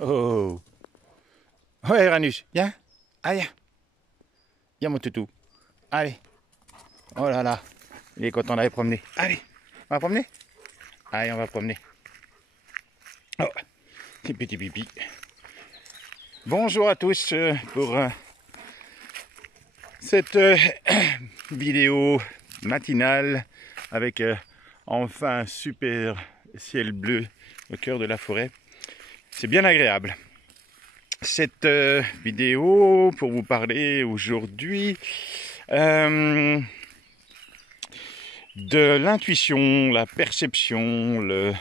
Oh. Ouais, Ranus, viens. Allez. Viens, mon toutou. Allez. Oh là là. Il est content d'aller promener. Allez. On va promener? Allez, on va promener. Oh. C'est petit pipi. Bonjour à tous pour cette vidéo matinale avec enfin un super ciel bleu au cœur de la forêt. C'est bien agréable. Cette vidéo pour vous parler aujourd'hui de l'intuition, la perception,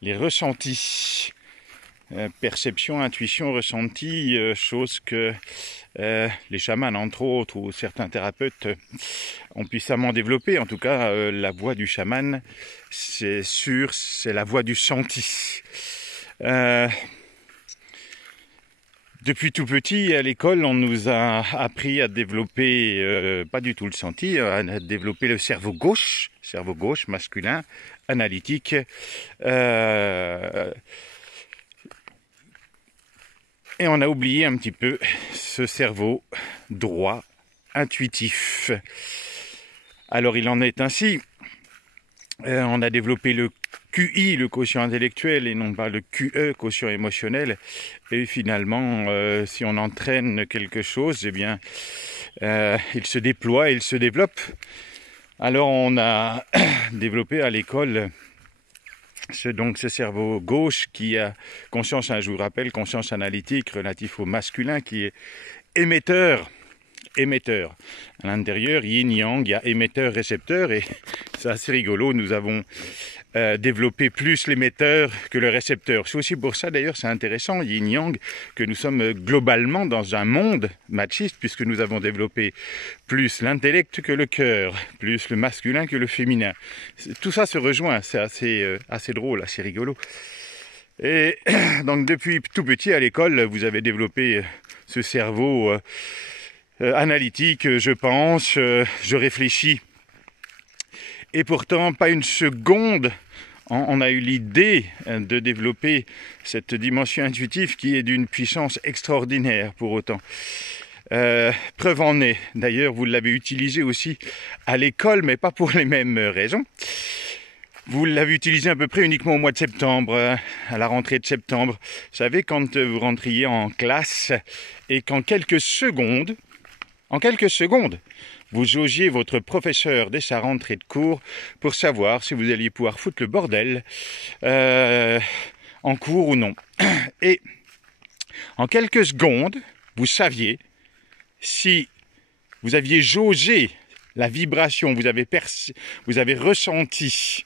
les ressentis. Perception, intuition, ressenti, chose que les chamans entre autres ou certains thérapeutes ont puissamment développé. En tout cas, la voix du chaman, c'est sûr, c'est la voix du senti. Depuis tout petit, à l'école, on nous a appris à développer, pas du tout le senti, à développer le cerveau gauche masculin, analytique, et on a oublié un petit peu ce cerveau droit, intuitif. Alors il en est ainsi. On a développé le QI, le quotient intellectuel, et non pas le QE, quotient émotionnel. Et finalement, si on entraîne quelque chose, eh bien, il se déploie, il se développe. Alors on a développé à l'école ce cerveau gauche qui a conscience, je vous rappelle, conscience analytique relatif au masculin qui est émetteur. À l'intérieur, yin-yang, il y a émetteur-récepteur et c'est assez rigolo, nous avons développé plus l'émetteur que le récepteur. C'est aussi pour ça d'ailleurs, c'est intéressant, yin-yang, que nous sommes globalement dans un monde machiste puisque nous avons développé plus l'intellect que le cœur, plus le masculin que le féminin. Tout ça se rejoint, c'est assez drôle, assez rigolo. Et donc depuis tout petit à l'école, vous avez développé ce cerveau analytique, je pense, je réfléchis. Et pourtant, pas une seconde, on a eu l'idée de développer cette dimension intuitive qui est d'une puissance extraordinaire pour autant. Preuve en est, d'ailleurs, vous l'avez utilisé aussi à l'école, mais pas pour les mêmes raisons. Vous l'avez utilisé à peu près uniquement au mois de septembre, à la rentrée de septembre. Vous savez, quand vous rentriez en classe et qu'en quelques secondes, vous jaugiez votre professeur dès sa rentrée de cours pour savoir si vous alliez pouvoir foutre le bordel en cours ou non. Et en quelques secondes, vous saviez si vous aviez jaugé la vibration, vous avez ressenti,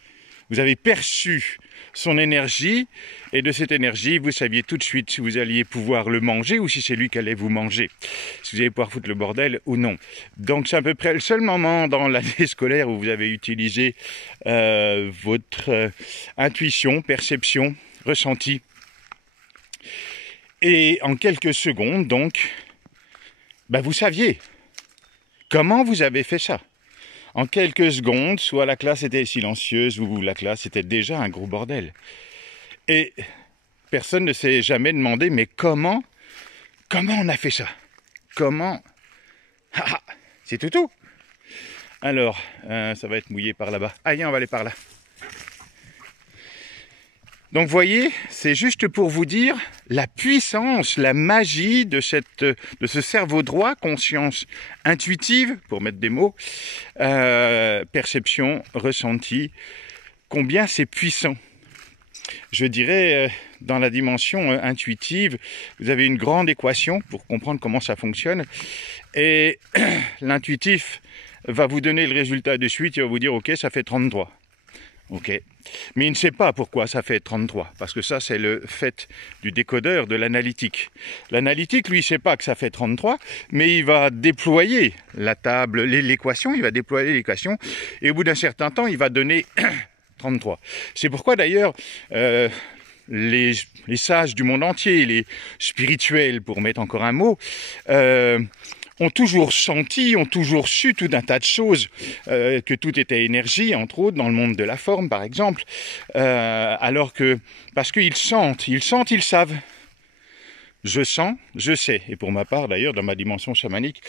vous avez perçu son énergie, et de cette énergie, vous saviez tout de suite si vous alliez pouvoir le manger ou si c'est lui qui allait vous manger, si vous allez pouvoir foutre le bordel ou non. Donc c'est à peu près le seul moment dans l'année scolaire où vous avez utilisé votre intuition, perception, ressenti. Et en quelques secondes, donc, vous saviez. Comment vous avez fait ça? En quelques secondes, soit la classe était silencieuse ou la classe était déjà un gros bordel. Et personne ne s'est jamais demandé, mais comment on a fait ça? Comment? C'est tout. Alors, ça va être mouillé par là-bas. Allez, on va aller par là. Donc, voyez, c'est juste pour vous dire la puissance, la magie de ce cerveau droit, conscience intuitive, pour mettre des mots, perception, ressenti, combien c'est puissant. Je dirais, dans la dimension intuitive, vous avez une grande équation pour comprendre comment ça fonctionne. Et l'intuitif va vous donner le résultat de suite, il va vous dire, ok, ça fait 33. Ok, mais il ne sait pas pourquoi ça fait 33, parce que ça c'est le fait du décodeur, de l'analytique. L'analytique, lui, ne sait pas que ça fait 33, mais il va déployer la table, l'équation, il va déployer l'équation, et au bout d'un certain temps, il va donner 33. C'est pourquoi d'ailleurs, les sages du monde entier, les spirituels, pour mettre encore un mot, ont toujours senti, ont toujours su tout un tas de choses, que tout était énergie, entre autres, dans le monde de la forme, par exemple, alors que, parce qu'ils sentent, ils savent. je sens, je sais. Et pour ma part, d'ailleurs, dans ma dimension chamanique,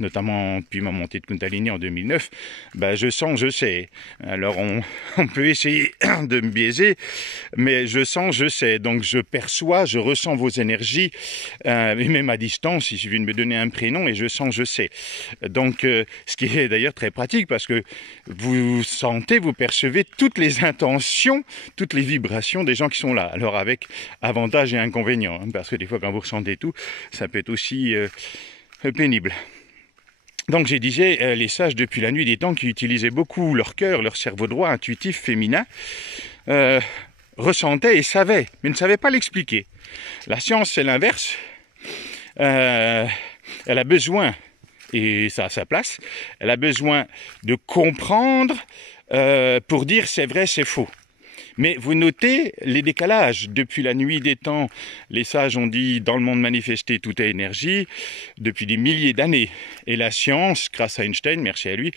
notamment depuis ma montée de Kundalini en 2009, je sens, je sais. Alors, on peut essayer de me biaiser, mais je sens, je sais. Donc, je perçois, je ressens vos énergies, et même à distance, il suffit de me donner un prénom, et je sens, je sais. Donc, ce qui est d'ailleurs très pratique, parce que vous sentez, vous percevez toutes les intentions, toutes les vibrations des gens qui sont là. Alors, avec avantages et inconvénients, parce que des fois quand vous ressentez tout, ça peut être aussi pénible. Donc j'ai disais, les sages depuis la nuit des temps qui utilisaient beaucoup leur cœur, leur cerveau droit, intuitif, féminin, ressentaient et savaient, mais ne savaient pas l'expliquer. La science c'est l'inverse, elle a besoin, et ça a sa place, elle a besoin de comprendre pour dire c'est vrai, c'est faux. Mais vous notez les décalages. Depuis la nuit des temps, les sages ont dit dans le monde manifesté tout est énergie depuis des milliers d'années. Et la science, grâce à Einstein, merci à lui,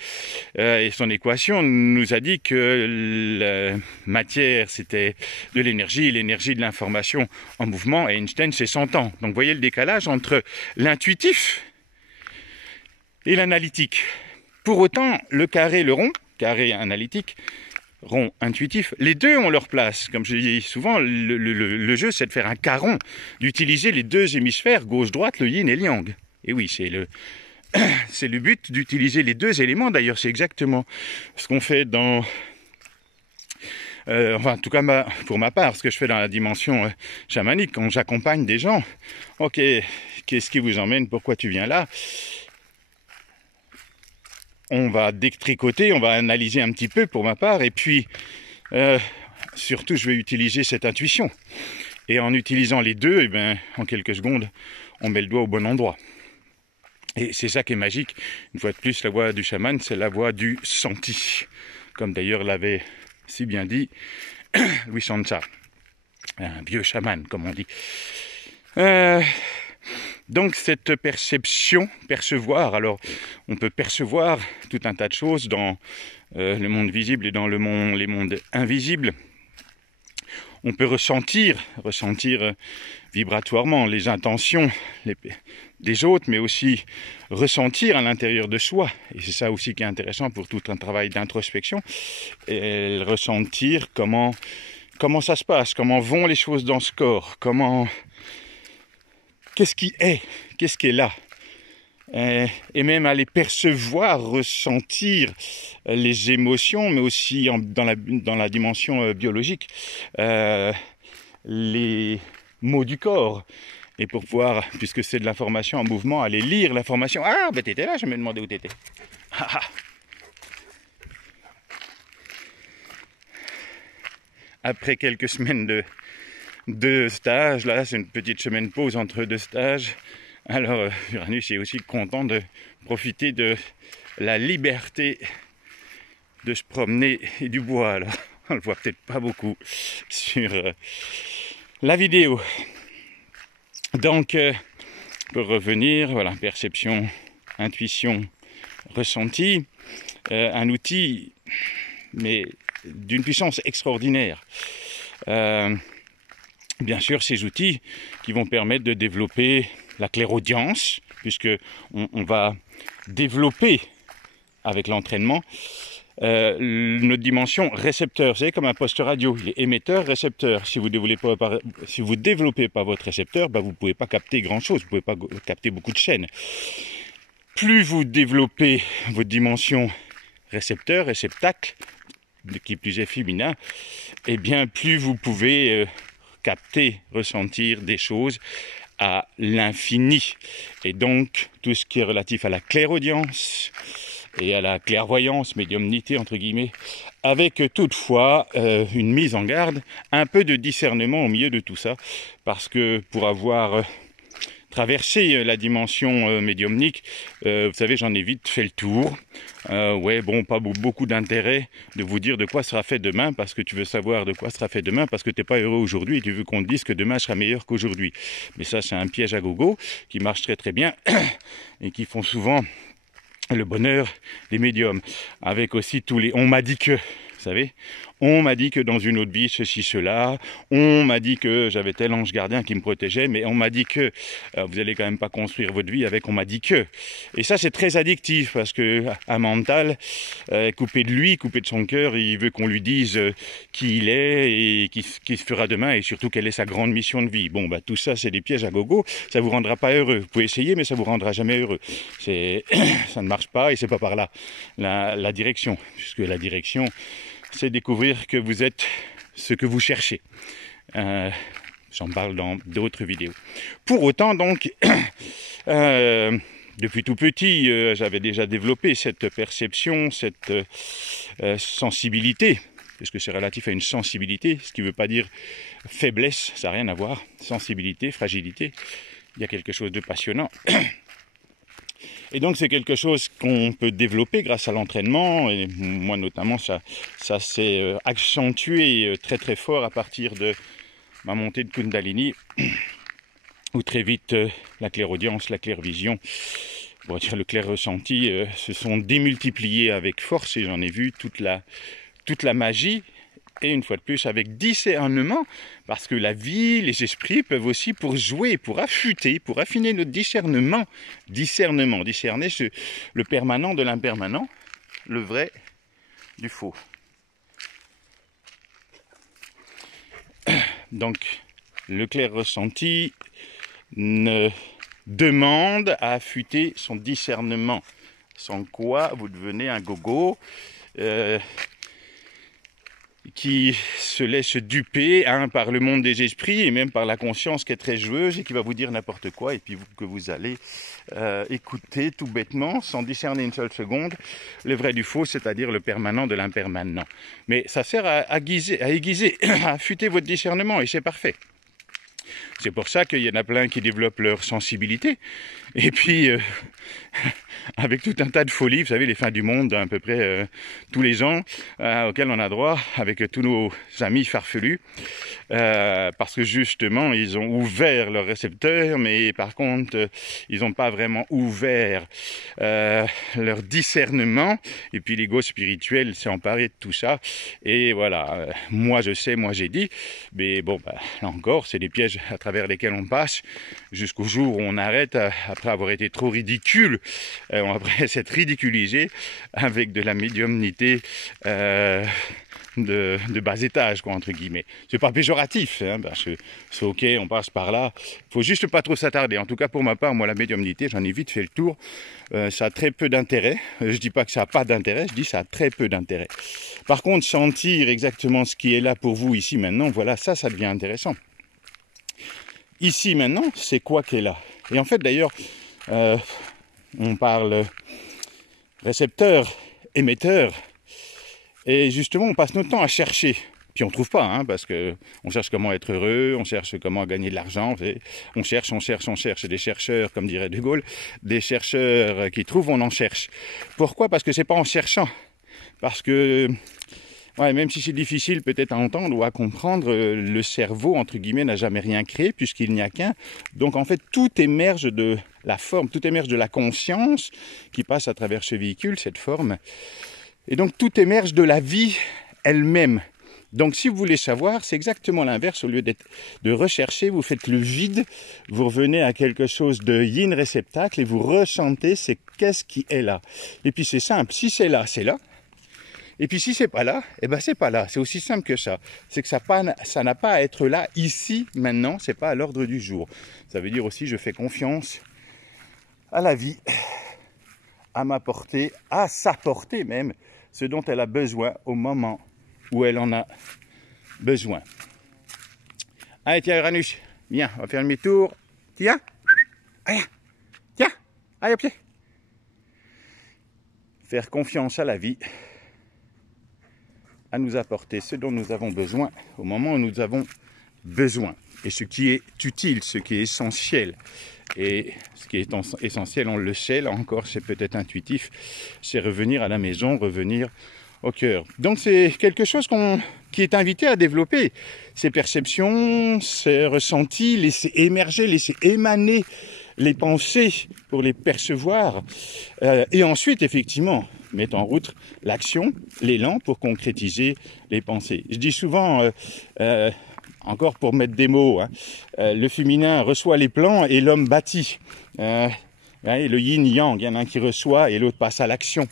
et son équation nous a dit que la matière c'était de l'énergie, l'énergie de l'information en mouvement, et Einstein c'est 100 ans. Donc vous voyez le décalage entre l'intuitif et l'analytique. Pour autant, le carré, le rond, carré analytique, rond intuitif, les deux ont leur place. Comme je dis souvent, le jeu c'est de faire un caron, d'utiliser les deux hémisphères, gauche-droite, le yin et le yang. Et oui, c'est le but d'utiliser les deux éléments. D'ailleurs, c'est exactement ce qu'on fait dans... en tout cas, pour ma part, ce que je fais dans la dimension chamanique, quand j'accompagne des gens. Ok, qu'est-ce qui vous emmène? Pourquoi tu viens là? On va détricoter, on va analyser un petit peu pour ma part, et puis surtout je vais utiliser cette intuition. Et en utilisant les deux, en quelques secondes, on met le doigt au bon endroit. Et c'est ça qui est magique. Une fois de plus, la voix du chaman, c'est la voix du senti. Comme d'ailleurs l'avait si bien dit Louis Sancha, un vieux chaman, comme on dit. Donc cette perception, percevoir, alors on peut percevoir tout un tas de choses dans le monde visible et dans les mondes invisibles. On peut ressentir vibratoirement les intentions des autres, mais aussi ressentir à l'intérieur de soi. Et c'est ça aussi qui est intéressant pour tout un travail d'introspection. Et ressentir comment ça se passe, comment vont les choses dans ce corps, qu'est-ce qui est là, et même aller percevoir, ressentir les émotions, mais aussi dans la dimension biologique, les mots du corps. Et pour pouvoir, puisque c'est de l'information en mouvement, aller lire l'information. Ah, t'étais là, je me demandais où t'étais. Après quelques semaines de stage, là c'est une petite semaine pause entre deux stages, alors Uranus est aussi content de profiter de la liberté de se promener et du bois. Alors on le voit peut-être pas beaucoup sur la vidéo. Donc pour revenir, voilà, perception, intuition, ressenti, un outil mais d'une puissance extraordinaire. Bien sûr, ces outils qui vont permettre de développer la clairaudience, puisque on va développer avec l'entraînement notre dimension récepteur. Vous savez, comme un poste radio, il est émetteur, récepteur. Si vous ne développez pas votre récepteur, vous ne pouvez pas capter grand-chose, vous ne pouvez pas capter beaucoup de chaînes. Plus vous développez votre dimension récepteur, réceptacle, qui plus est féminin, et bien plus vous pouvez capter, ressentir des choses à l'infini. Et donc, tout ce qui est relatif à la clairaudience et à la clairvoyance, médiumnité entre guillemets, avec toutefois une mise en garde, un peu de discernement au milieu de tout ça, parce que pour avoir traversé la dimension médiumnique, vous savez, j'en ai vite fait le tour. Pas beaucoup d'intérêt de vous dire de quoi sera fait demain, parce que tu veux savoir de quoi sera fait demain, parce que tu n'es pas heureux aujourd'hui et tu veux qu'on te dise que demain sera meilleur qu'aujourd'hui. Mais ça, c'est un piège à gogo qui marche très très bien et qui font souvent le bonheur des médiums. Avec aussi tous les « on m'a dit que », vous savez, On m'a dit que dans une autre vie, ceci, cela. On m'a dit que j'avais tel ange gardien qui me protégeait, mais on m'a dit que vous allez quand même pas construire votre vie avec on m'a dit que. Et ça, c'est très addictif parce que un mental, coupé de lui, coupé de son cœur, il veut qu'on lui dise qui il est et qui se fera demain et surtout quelle est sa grande mission de vie. Bon, bah tout ça, c'est des pièges à gogo. Ça vous rendra pas heureux. Vous pouvez essayer, mais ça vous rendra jamais heureux. Ça ne marche pas et c'est pas par là la direction, puisque la direction, c'est découvrir que vous êtes ce que vous cherchez. J'en parle dans d'autres vidéos. Pour autant, donc, depuis tout petit, j'avais déjà développé cette perception, cette sensibilité, parce que c'est relatif à une sensibilité, ce qui ne veut pas dire faiblesse, ça n'a rien à voir. Sensibilité, fragilité, il y a quelque chose de passionnant. Et donc c'est quelque chose qu'on peut développer grâce à l'entraînement, et moi notamment ça s'est accentué très très fort à partir de ma montée de Kundalini, où très vite la clairaudience, la clairvision, on va dire le clair ressenti, se sont démultipliés avec force et j'en ai vu toute la magie. Et une fois de plus avec discernement, parce que la vie, les esprits peuvent aussi pour jouer, pour affûter, pour affiner notre discernement. Discernement, discerner le permanent de l'impermanent, le vrai du faux. Donc, le clair ressenti demande à affûter son discernement, sans quoi vous devenez un gogo, qui se laisse duper par le monde des esprits et même par la conscience qui est très joueuse et qui va vous dire n'importe quoi et puis que vous allez écouter tout bêtement sans discerner une seule seconde le vrai du faux, c'est-à-dire le permanent de l'impermanent. Mais ça sert à aiguiser, à affûter votre discernement et c'est parfait. C'est pour ça qu'il y en a plein qui développent leur sensibilité. Et puis, avec tout un tas de folies, vous savez, les fins du monde, à peu près tous les ans, auxquels on a droit, avec tous nos amis farfelus, parce que justement, ils ont ouvert leurs récepteurs, mais par contre, ils n'ont pas vraiment ouvert leur discernement. Et puis, l'ego spirituel s'est emparé de tout ça. Et voilà, moi je sais, moi j'ai dit, mais bon, bah, là encore, c'est des pièges à travers lesquels on passe jusqu'au jour où on arrête après avoir été trop ridicule, après s'être ridiculisé avec de la médiumnité de bas étage, quoi, entre guillemets. C'est pas péjoratif, hein, parce que c'est ok, on passe par là. Faut juste pas trop s'attarder. En tout cas, pour ma part, moi, la médiumnité, j'en ai vite fait le tour. Ça a très peu d'intérêt. Je dis pas que ça a pas d'intérêt, je dis que ça a très peu d'intérêt. Par contre, sentir exactement ce qui est là pour vous ici maintenant, voilà, ça devient intéressant. Ici maintenant, c'est quoi qui est là? Et en fait, d'ailleurs, on parle récepteur, émetteur, et justement, on passe notre temps à chercher. Puis on ne trouve pas, hein, parce que on cherche comment être heureux, on cherche comment gagner de l'argent, on cherche. Et des chercheurs, comme dirait De Gaulle, des chercheurs qui trouvent, on en cherche. Pourquoi? Parce que c'est pas en cherchant. Parce que ouais, même si c'est difficile peut-être à entendre ou à comprendre, le cerveau, entre guillemets, n'a jamais rien créé puisqu'il n'y a qu'un. Donc en fait, tout émerge de la forme, tout émerge de la conscience qui passe à travers ce véhicule, cette forme. Et donc tout émerge de la vie elle-même. Donc si vous voulez savoir, c'est exactement l'inverse. Au lieu de rechercher, vous faites le vide, vous revenez à quelque chose de yin réceptacle et vous ressentez c'est qu'est-ce qui est là. Et puis c'est simple, si c'est là, c'est là. Et puis si c'est pas là, eh ben c'est pas là. C'est aussi simple que ça. C'est que ça n'a pas à être là, ici, maintenant. C'est pas à l'ordre du jour. Ça veut dire aussi je fais confiance à la vie, à ma portée, à sa portée même, ce dont elle a besoin au moment où elle en a besoin. Allez, tiens Uranus, viens, on va faire demi-tour. Tiens, allez, tiens, allez au pied. Faire confiance à la vie, à nous apporter ce dont nous avons besoin au moment où nous avons besoin. Et ce qui est utile, ce qui est essentiel. Et ce qui est essentiel, on le sait, là encore c'est peut-être intuitif, c'est revenir à la maison, revenir au cœur. Donc c'est quelque chose qui est invité à développer. Ces perceptions, ces ressentis, laisser émerger, laisser émaner les pensées pour les percevoir. Et ensuite, effectivement, mettent en route l'action, l'élan pour concrétiser les pensées. Je dis souvent, encore pour mettre des mots, hein, le féminin reçoit les plans et l'homme bâtit. Le yin-yang, il y en a un qui reçoit et l'autre passe à l'action.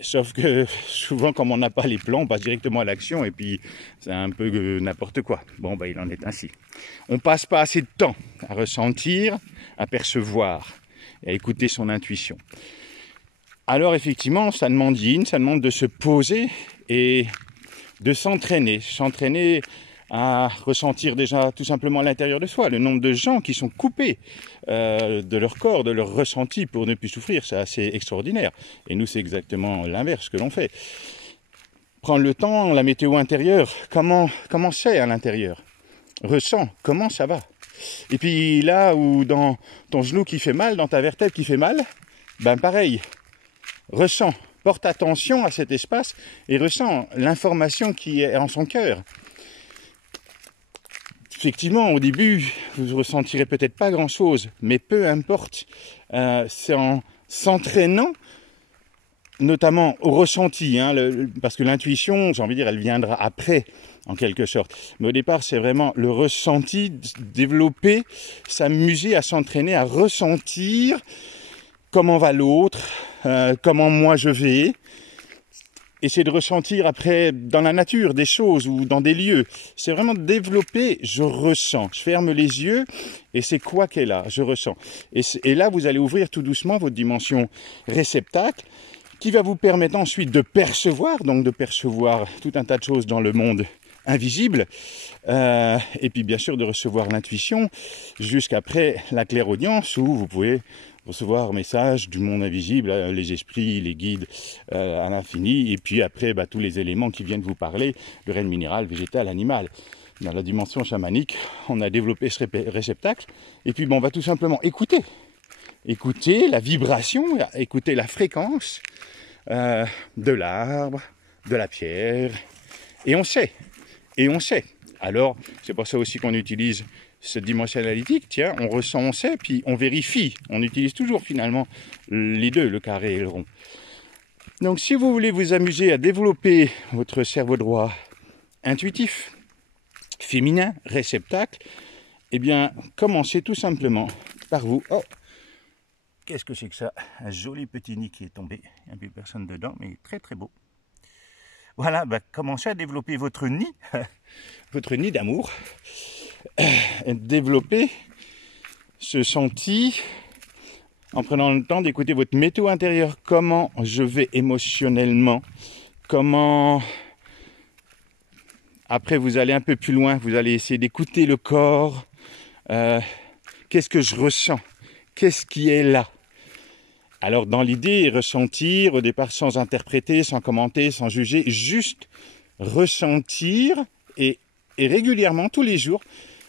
Sauf que souvent, comme on n'a pas les plans, on passe directement à l'action et puis c'est un peu n'importe quoi. Bon, il en est ainsi. On passe pas assez de temps à ressentir, à percevoir et à écouter son intuition. Alors effectivement, ça demande yin, ça demande de se poser et de s'entraîner. S'entraîner à ressentir déjà tout simplement à l'intérieur de soi. Le nombre de gens qui sont coupés de leur corps, de leur ressenti pour ne plus souffrir, c'est assez extraordinaire. Et nous, c'est exactement l'inverse que l'on fait. Prendre le temps, la météo intérieure, comment c'est à l'intérieur? Ressens, comment ça va? Et puis là où dans ton genou qui fait mal, dans ta vertèbre qui fait mal, pareil, ressens, porte attention à cet espace et ressens l'information qui est en son cœur. Effectivement, au début, vous ne ressentirez peut-être pas grand-chose, mais peu importe, c'est en s'entraînant, notamment au ressenti, parce que l'intuition, j'ai envie de dire, elle viendra après, en quelque sorte. Mais au départ, c'est vraiment le ressenti, développer, s'amuser à s'entraîner, à ressentir comment va l'autre, comment moi je vais. Essayer de ressentir après dans la nature des choses ou dans des lieux. C'est vraiment développer, je ressens. Je ferme les yeux et c'est quoi qu'est là, je ressens. Et là, vous allez ouvrir tout doucement votre dimension réceptacle qui va vous permettre ensuite de percevoir, donc de percevoir tout un tas de choses dans le monde invisible et puis bien sûr de recevoir l'intuition jusqu'après la clairaudience où vous pouvez recevoir un message du monde invisible, les esprits, les guides à l'infini, et puis après tous les éléments qui viennent vous parler, le règne minéral, végétal, animal. Dans la dimension chamanique, on a développé ce réceptacle, et puis on va tout simplement écouter la vibration, écouter la fréquence de l'arbre, de la pierre, et on sait. Alors, c'est pour ça aussi qu'on utilise cette dimension analytique, tiens, on ressent, on sait, puis on vérifie. On utilise toujours finalement les deux, le carré et le rond. Donc si vous voulez vous amuser à développer votre cerveau droit intuitif, féminin, réceptacle, eh bien, commencez tout simplement par vous. Oh, qu'est-ce que c'est que ça? Un joli petit nid qui est tombé. Il n'y a plus personne dedans, mais très très beau. Voilà, commencez à développer votre nid d'amour. Développer ce senti en prenant le temps d'écouter votre météo intérieure, comment je vais émotionnellement, comment après vous allez un peu plus loin, vous allez essayer d'écouter le corps, qu'est-ce que je ressens, qu'est-ce qui est là. Alors dans l'idée, ressentir au départ sans interpréter, sans commenter, sans juger, juste ressentir et régulièrement tous les jours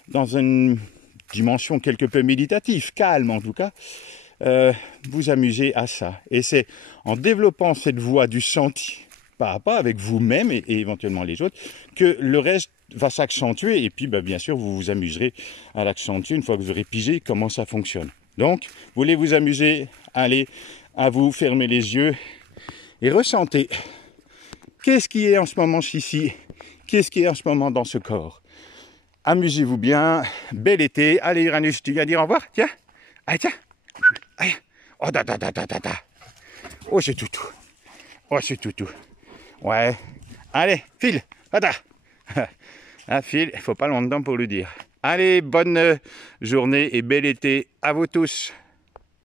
dans une dimension quelque peu méditative, calme en tout cas, vous amusez à ça. Et c'est en développant cette voie du senti, pas à pas, avec vous-même et éventuellement les autres, que le reste va s'accentuer. Et puis, bien sûr, vous vous amuserez à l'accentuer une fois que vous aurez pigé comment ça fonctionne. Donc, voulez vous amuser, allez, à vous fermer les yeux et ressentez. Qu'est-ce qui est en ce moment ici? Qu'est-ce qui est en ce moment dans ce corps? Amusez-vous bien, bel été. Allez Uranus, tu viens dire au revoir? Tiens, allez, tiens. Allez. Oh, oh, c'est toutou. Oh, c'est toutou. Ouais. Allez, file. File, il faut pas longtemps pour le dire. Allez, bonne journée et bel été à vous tous.